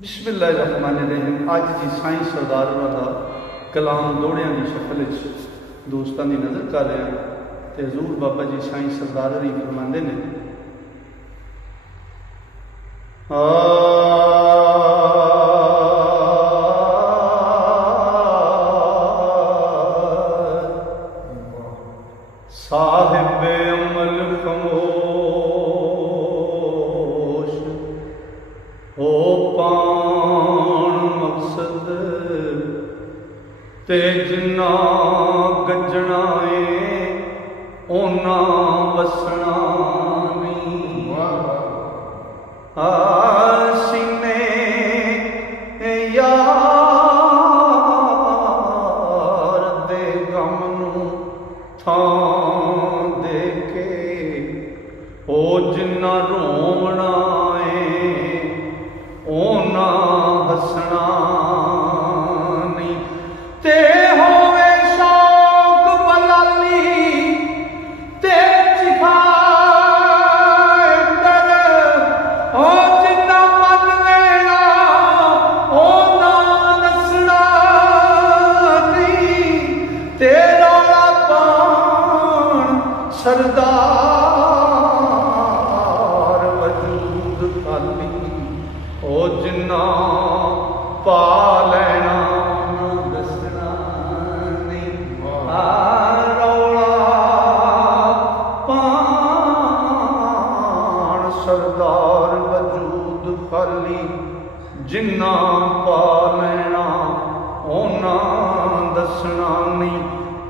बिस्मिल्लाहिर्रहमानिर्रहीम। अज जी साईं सरदार का कलाम दोड़िया की शक्ल दोस्तों की नज़र कर रहे हैं तो हजूर बाबा जी साईं सरदार हरी फरमाते ने साहिब अमल खमोश हो पान मकसद ते जिन्ना गजना है ओना वसना नहीं। सीने यार दे गम नूं थां दे के ओ जिन्ना रोवना ओना हसना नहीं। ते होवे शौक बलाली ते चिखाए दर ओ जिन्ना मन लेना ओना नसना नहीं। ते रौला पान सरदार वजूद खाली ओ जिन्ना पा लेना दसना नहीं। रौला पान सरदार वजूद खाली जिन्ना पा लेना ओना दसना नहीं।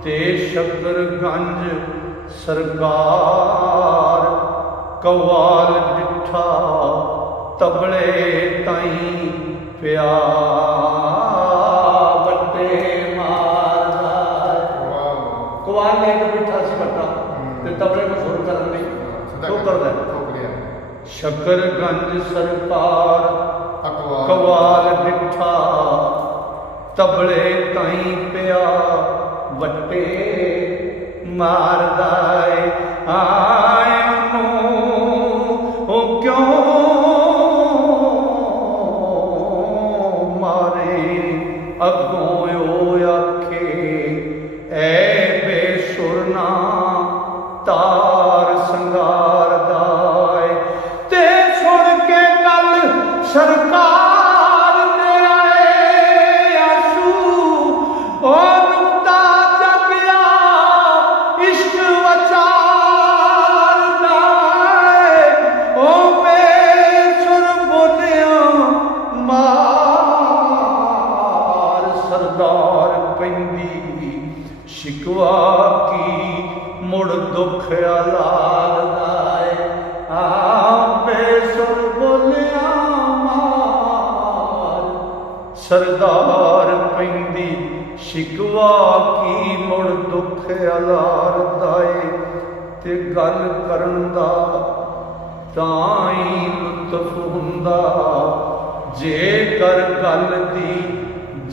ते शकरगंज सरकार कवाल डिठा तबले ताई पिया बट्टे मारदा। कवाल लेके बिठा सी बट्टा ते तबले में सुर करन लई तो करदा शकरगंज सरकार कवाल डिठा तबले ताई पिया बट्टे मारदा। आए ओ क्यों अगों आखे ए बेसुरना तार संगार दाए। ते सुन के गल सरकार दे आए आंसू ओ नुक्ता जगिया इश्क वचार दाए। ओ बेसुर बोलिया सरदार पैंदी शिकवा की मुड़ दुख अलाल दाए। बेसुर बोलिया मार सरदार पैंदी शिकवा की मुड़ दुख अलाल दाए। ते गल करन दा ताई लुत्फ हुंदा जेकर गल दी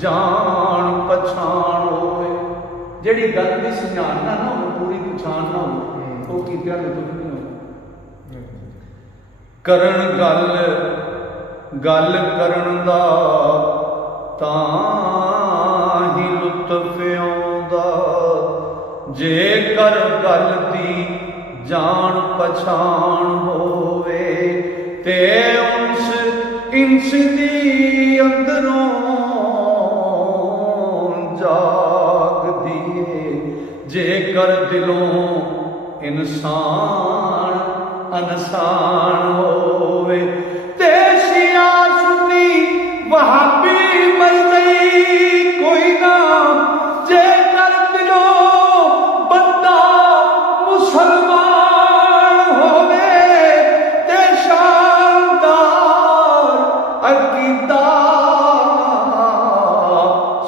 जान पछाण होए। जेड़ी गल की सियान ना हो पूरी पछाण ना हो वो कीतिया नहीं हो करन गल गल करन दा तां ही लुत्फ आउंदा जेकर गल दी जान पछाण होवे। ते उस इंस दी अंदरों जाग दिए जेकर दिलों इंसान अनसान होवे। ते शिया सुन्नी वहाबी मजहबी कोई ना जेकर दिलों बंदा मुसलमान होवे। ते शानदार अकीदा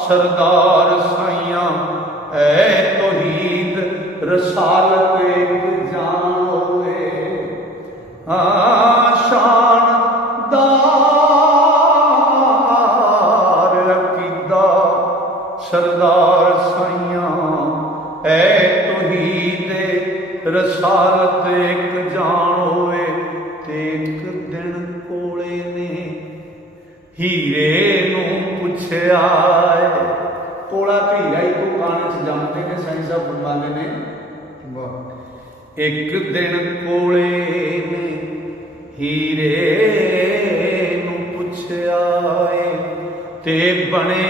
सरदार साइयां ऐ तौहीद रसालत एक जान होवे। शानदार अकीदा सरदार साइयां ऐ तौहीद रसालत एक जान होवे। ते एक दिन कोले ने हीरे नूं पुछया कोला हीरा ही तो गाने च जमते ने साईं साहब फरमाते ने एक दिन कोले ने हीरे नूं पुछया ते बने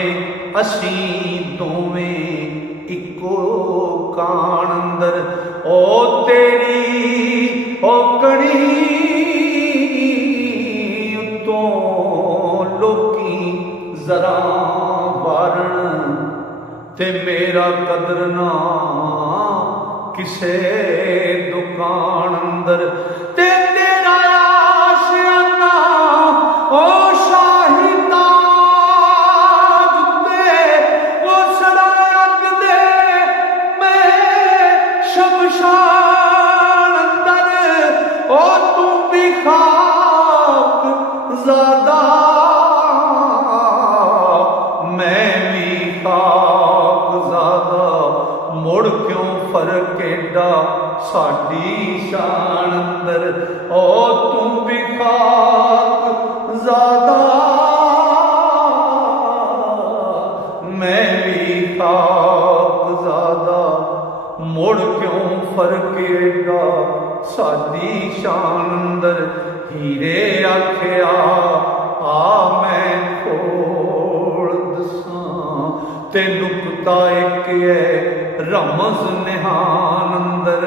असी दोवें इको कान अंदर ओ तेरी ओ कड़ी तो लोकी जरा वारण ते मेरा कदर ना किसे दुकान अंदर ते तेरा आशियाना ओ शाही ताज ते ओ सराग दे मैं शमशान अंदर ओ तू भी खाक ज़ादा मैं भी खाक ज़ादा मुड़ क्यों फर्क एडा साडी शान अंदर ओ तुम भी खाक ज़ादा मैं भी खाक ज़ादा मुड़ क्यों फर्क एडा साडी शान अंदर हीरे आख्या आ मैं खोल दसां ते नुकता एक है रमज निहान अंदर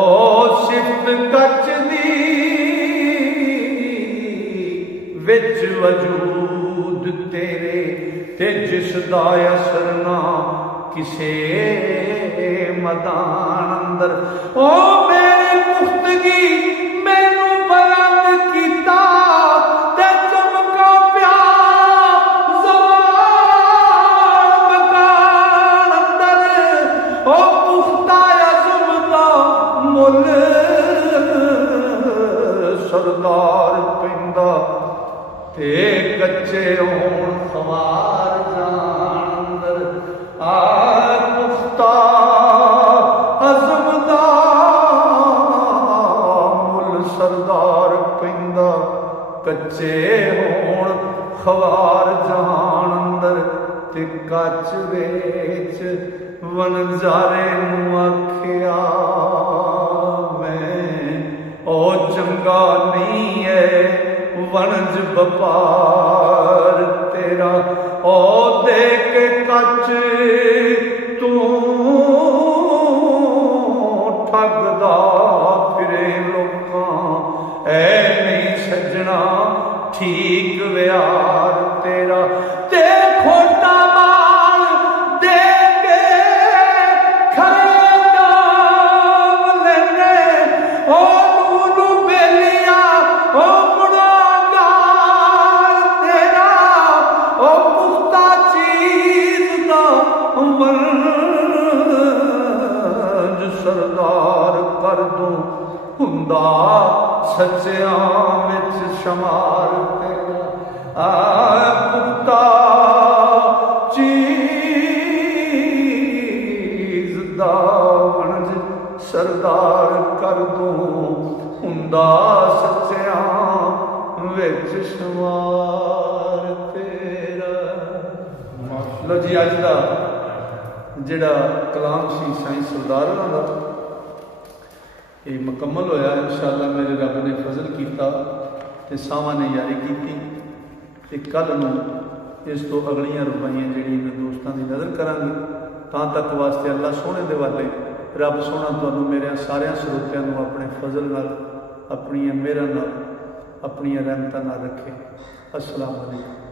ओ सिफत कच दी विच वजूद तेरे ते जिसदा असर ना किसे मदान अंदर ओ मेरी पुख्तगी मैनू बुलंद कीता ते चमका प्या ज़वान मकान अंदर ओ पुख्ता अज़म दा मुल सरदार पिंदा ते कच्चे होण ख़वार जान अंदर आ पुख्ता अज़म दा मुल सरदार पिंदा कच्चे होण ख़वार जान अंदर ते कच वेच वनजारे नूं आख्या मैं ओ चंगा नहीं है वनज बपार तेरा ओ दे के कच तू ठगदा फिरे लोकां ऐ नहीं सजना ठीक व्यार तेरा ते खोटा माल दे के खरे दाम लेने ओ नूनू बेलिया ओ गुनाहगार तेरा ओ पुख्ता चीज दा वंज सरदार कर दूं हुंदा सच्चियां विच शमार तेरा आ पुख्ता चीज दा वंज सरदार कर दूं हुंदा सच्चियां विच शमार तेरा। लो जी अज दा जिहड़ा कलाम सी साईं सरदार होना दा ये मुकम्मल होया इंशाअल्लाह मेरे रब ने फजल किया ते सावां ने यारी की ते कल नूं इस तो अगलियां रुबाइयां जिहड़ियां दोस्तां दी नज़र करांगे तां तक वास्ते अल्लाह सोहणे दे वाले रब सोहना तुहानूं मेरे सारे श्रोतियां नूं अपने फजल नाल अपनी मेहरां नाल अपनी रहमतां नाल रखे। अस्सलाम वालेकुम।